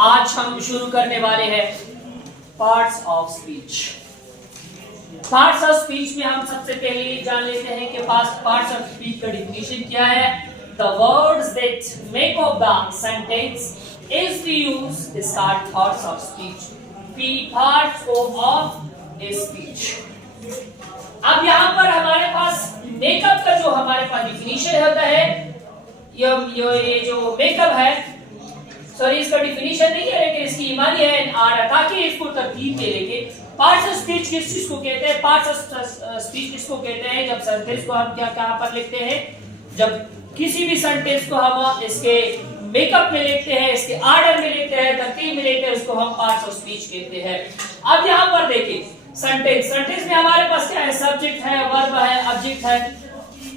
आज हम शुरू करने वाले हैं parts of speech. Parts of speech में हम सबसे पहले ये जान लेते हैं कि पार्ट्स ऑफ स्पीच का डिफिनीशन क्या है। The words that make up the sentence is the use is called parts of speech. Parts of a speech. अब यहाँ पर हमारे पास मेकअप का जो हमारे पास डिफिनीशन होता है, ये जो मेकअप है, सॉरी इसका डिफिनीशन नहीं है लेकिन इसकी ईमानी है ताकि इसको तरतीब में लेके पार्ट्स ऑफ स्पीच किस चीज को कहते हैं, पार्ट्स ऑफ स्पीच किसको कहते हैं। जब सेंटेंस को हम क्या कहां पर लिखते हैं, जब किसी भी सेंटेंस को हम इसके मेकअप में लिखते हैं, इसके ऑर्डर में लिखते हैं, तरतीब में लिखते हैं, उसको हम पार्ट्स ऑफ स्पीच कहते हैं। अब यहाँ पर देखिए सेंटेंस में हमारे पास क्या है, सब्जेक्ट है, वर्ब है, ऑब्जेक्ट है,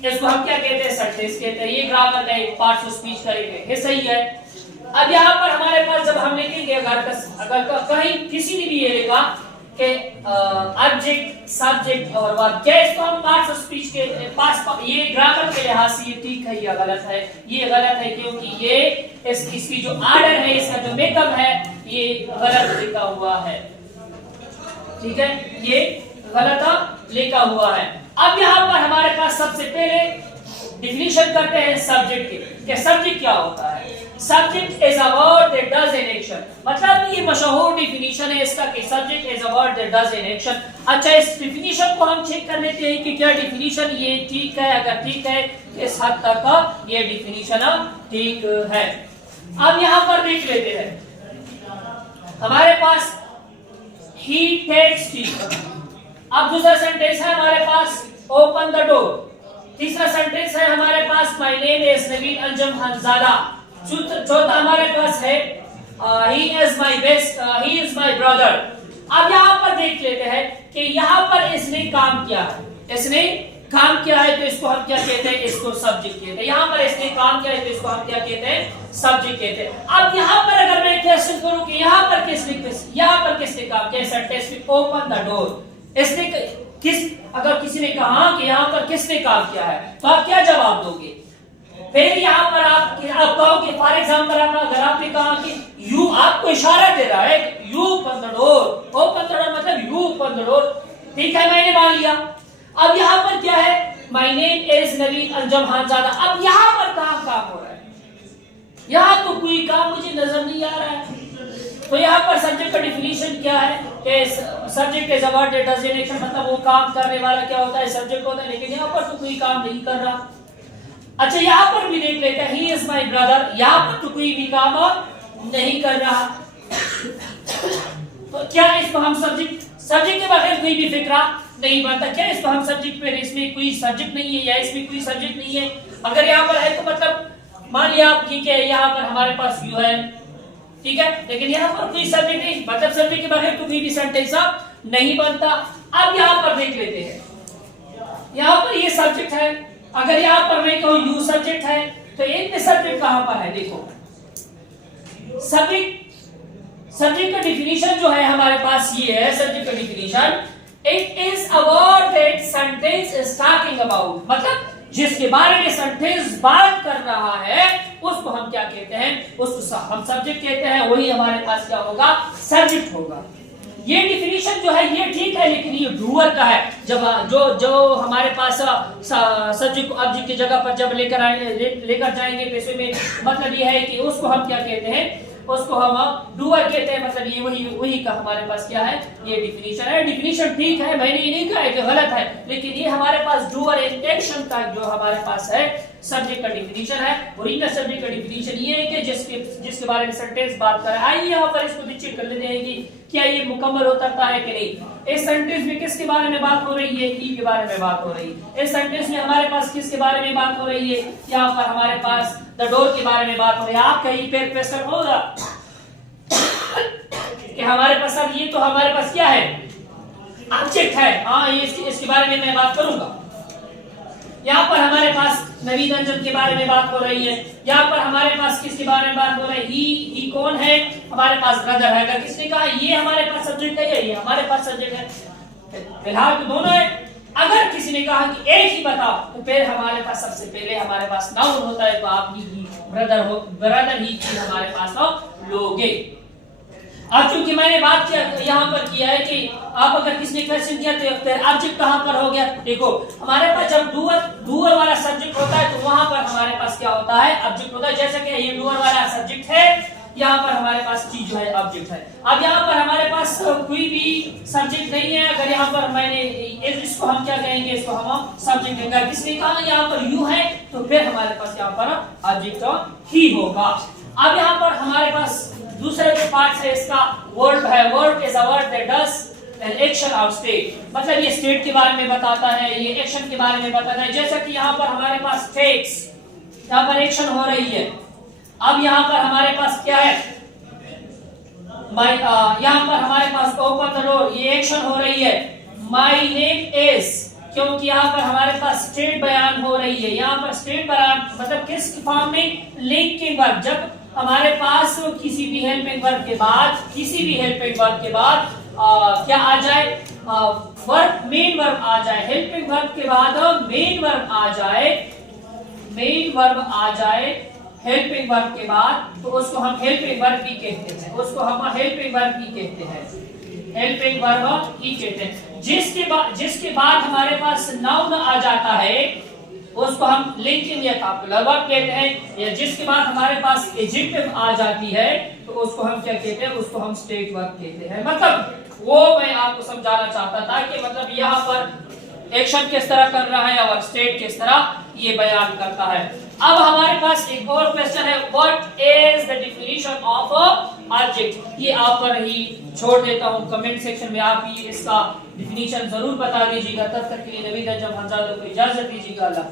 इसको हम क्या कहते हैं, सेंटेंस कहते हैं। ये ग्रामर का एक पार्ट्स ऑफ स्पीच का एक है, सही है। अब यहाँ पर हमारे पास जब हम लिखेंगे अगर कहीं किसी ने भी ये लिखा कि ऑब्जेक्ट, सब्जेक्ट और वर्ब, क्या इसको हम पार्ट्स ऑफ स्पीच के ये ग्रामर के लिहाज से ये ठीक है या गलत है? ये गलत है क्योंकि ये इसकी जो ऑर्डर है, इसका जो मेकअप है, ये गलत लिखा हुआ है। ठीक है, ये गलत लिखा हुआ है। अब यहाँ पर हमारे पास सबसे पहले डिफिनीशन करते हैं सब्जेक्ट की कि सब्जेक्ट क्या होता है। Subject is a word that does an action, मतलब ये मशहूर डिफिनीशन है इसका कि subject is a word that does an action. अच्छा, इस डिफिनीशन को हम चेक कर लेते हैं कि क्या डिफिनीशन ये ठीक है। अगर ठीक है, इस हद तक ये डिफिनीशन ठीक है। अब यहाँ पर देख लेते हैं हमारे पास he takes tea। अब दूसरा सेंटेंस है हमारे पास ओपन द डोर। तीसरा सेंटेंस है हमारे पास माय नेम इज नवीन अंजम हंजाला। चौथा हमारे पास है he is my brother। अब यहाँ पर देख लेते हैं कि यहाँ पर इसने काम किया है, इसने काम किया है, तो इसको हम क्या कहते हैं, इसको सब्जेक्ट कहते हैं। यहाँ पर इसने काम किया है तो इसको हम क्या कहते हैं, सब्जेक्ट कहते हैं। अब यहाँ पर अगर मैं क्वेश्चन करूं कि यहाँ पर किसने काम किया, सेंटेंस में ओपन द डोर, इसने अगर किसी ने कहा कि यहाँ पर किसने काम किया है तो आप क्या जवाब दोगे? फिर यहाँ पर आप कहो कि फॉर एग्जाम्पल अगर आपने कहा कि यू, आपको इशारा दे रहा है you open the door, open the door मतलब यू ओपन द डोर। ठीक है, मैंने मान लिया। अब यहाँ पर क्या है, माय नेम इज नवीन अंजम हंजाला। अब यहाँ पर काम हो रहा है, यहाँ तो कोई काम मुझे नजर नहीं आ रहा है। तो यहाँ पर सब्जेक्ट का डिफिनीशन क्या है कि subject is a word that does an action, मतलब वो काम करने वाला क्या होता है, सब्जेक्ट होता है। लेकिन यहाँ पर तो कोई काम नहीं कर रहा। अच्छा, यहाँ पर भी देख लेते हैं ही इज माय ब्रदर, यहाँ पर तो कोई भी काम नहीं कर रहा। तो क्या इसको हम सब्जेक्ट के बगैर कोई भी फिक्रा नहीं बनता? क्या इसको हम सब्जेक्ट पे, इसमें कोई सब्जेक्ट नहीं है या इसमें कोई सब्जेक्ट नहीं है? अगर यहाँ पर है तो मतलब मान लिया आप, ठीक है, यहाँ पर हमारे पास यू है, ठीक है, लेकिन यहाँ पर कोई सब्जेक्ट नहीं, मतलब सब्जेक्ट के बगैर कोई भी सेंटेंस नहीं बनता। अब यहाँ पर देख लेते हैं, यहाँ पर ये सब्जेक्ट है। अगर यहाँ पर मैं कहूँ यू सब्जेक्ट है तो इनमें सब्जेक्ट कहां पर है? देखो, सब्जेक्ट का डिफिनीशन जो है हमारे पास ये है। सब्जेक्ट का definition, it is a word that sentence is talking about, मतलब जिसके बारे में सेंटेंस बात कर रहा है उसको हम क्या कहते हैं, उसको हम सब्जेक्ट कहते हैं। वही हमारे पास क्या होगा, सब्जेक्ट होगा। ये डिफिनीशन जो है ये ठीक है, लेकिन ये डूअर का है। जब जो हमारे पास सब्जेक्ट को ऑब्जेक्ट की जगह पर जब लेकर जाएंगे तो इसमें मतलब ये है कि उसको हम क्या कहते हैं, उसको हम डूअर कहते हैं। मतलब ये वही का हमारे पास क्या है, ये डिफिनीशन है। डिफिनीशन ठीक है, मैंने ये नहीं कहा है कि गलत है, लेकिन ये हमारे पास डूअर एक्शन का जो हमारे पास है सब्जेक्ट का डिफिनीशन है। ओरिजिनल सब्जेक्ट का डिफिनीशन ये है कि जिसके बारे में सेंटेंस बात कर रहा है। आइए यहाँ पर इसको भी चेक कर लेते हैं कि क्या ये मुकम्मल उतरता है कि नहीं। इस सेंटेंस में किसके बारे में बात हो रही है, ही के बारे में बात हो रही है। इस सेंटेंस में हमारे पास किसके बारे में बात हो रही है, यहाँ पर हमारे पास द डोर के बारे में बात हो रही है। आप कहीं पे क्वेश्चन होगा कि हमारे पास, अब ये तो हमारे पास क्या है, ऑब्जेक्ट है। हाँ, ये इसके बारे में मैं बात करूंगा। यहाँ पर हमारे पास नवीन अंजम के बारे में बात हो रही है। यहाँ पर हमारे पास किसके बारे में बात हो रही है, ही कौन है, हमारे पास ब्रदर है। अगर किसने कहा ये हमारे पास सब्जेक्ट है या ये हमारे पास सब्जेक्ट है, फिलहाल तो दोनों है। अगर किसी ने कहा कि एक ही बताओ तो फिर हमारे पास सबसे पहले हमारे पास नाउन होता है, तो आप ही ब्रदर ही चीज हमारे पास आप लोगे। अब चूंकि मैंने बात किया यहाँ पर किया है कि आप अगर किसी ने क्वेश्चन किया तो फिर ऑब्जेक्ट कहाँ पर हो गया, देखो हमारे पास जब डूअर वाला सब्जेक्ट होता है तो वहां पर हमारे पास क्या होता है, ऑब्जेक्ट होता है। जैसे कि ये डूअर वाला सब्जेक्ट है, यहाँ पर हमारे पास चीज जो है ऑब्जेक्ट है। अब यहाँ पर हमारे पास कोई भी सब्जेक्ट नहीं है, अगर यहाँ पर मैंने इसको हम क्या कहेंगे, इसको हम सब्जेक्ट देंगे। किसने कहा यहाँ पर यू है तो फिर हमारे पास यहाँ पर ऑब्जेक्ट ही होगा। अब यहाँ पर हमारे पास दूसरा जो पार्ट है इसका वर्ब है। Verb is a word that does an action of state, मतलब ये स्टेट के बारे में बताता है, ये एक्शन के बारे में बताता है। जैसा कि यहाँ पर हमारे पास टेक्स, यहाँ पर एक्शन हो रही है। अब यहाँ पर हमारे पास क्या है, यहाँ पर हमारे पास ओपन द डोर, ये एक्शन हो रही है। माई नेम इज, क्योंकि यहाँ पर हमारे पास स्टेट बयान हो रही है। यहाँ पर स्टेट बयान मतलब किस फॉर्म में, लिंकिंग वर्ब। जब हमारे पास किसी भी हेल्पिंग वर्ब के बाद, क्या आ जाए, वर्ब, मेन वर्ब आ जाए। हेल्पिंग वर्ब के बाद मेन वर्ब आ जाए, हेल्पिंग वर्ब के बाद, तो उसको हम हेल्पिंग वर्ब भी कहते हैं, जिसके बाद हमारे पास नाउन आ जाता है उसको हम लिंकिंग या कापुलर वर्ब कहते हैं, या जिसके बाद हमारे पास एडजेक्टिव आ जाती है तो उसको हम क्या कहते हैं, उसको हम स्टेट वर्ब कहते हैं। मतलब वो मैं आपको समझाना चाहता था कि मतलब यहाँ पर एक्शन किस तरह कर रहा है और स्टेट किस तरह ये बयान करता है। अब हमारे पास एक और क्वेश्चन है, what is the definition of object. ये आप पर ही छोड़ देता हूँ, कमेंट सेक्शन में आप ही इसका डेफिनेशन जरूर बता दीजिएगा। तब तक के लिए नवीद जब हमजादों को इजाजत दीजिएगा। अल्लाह।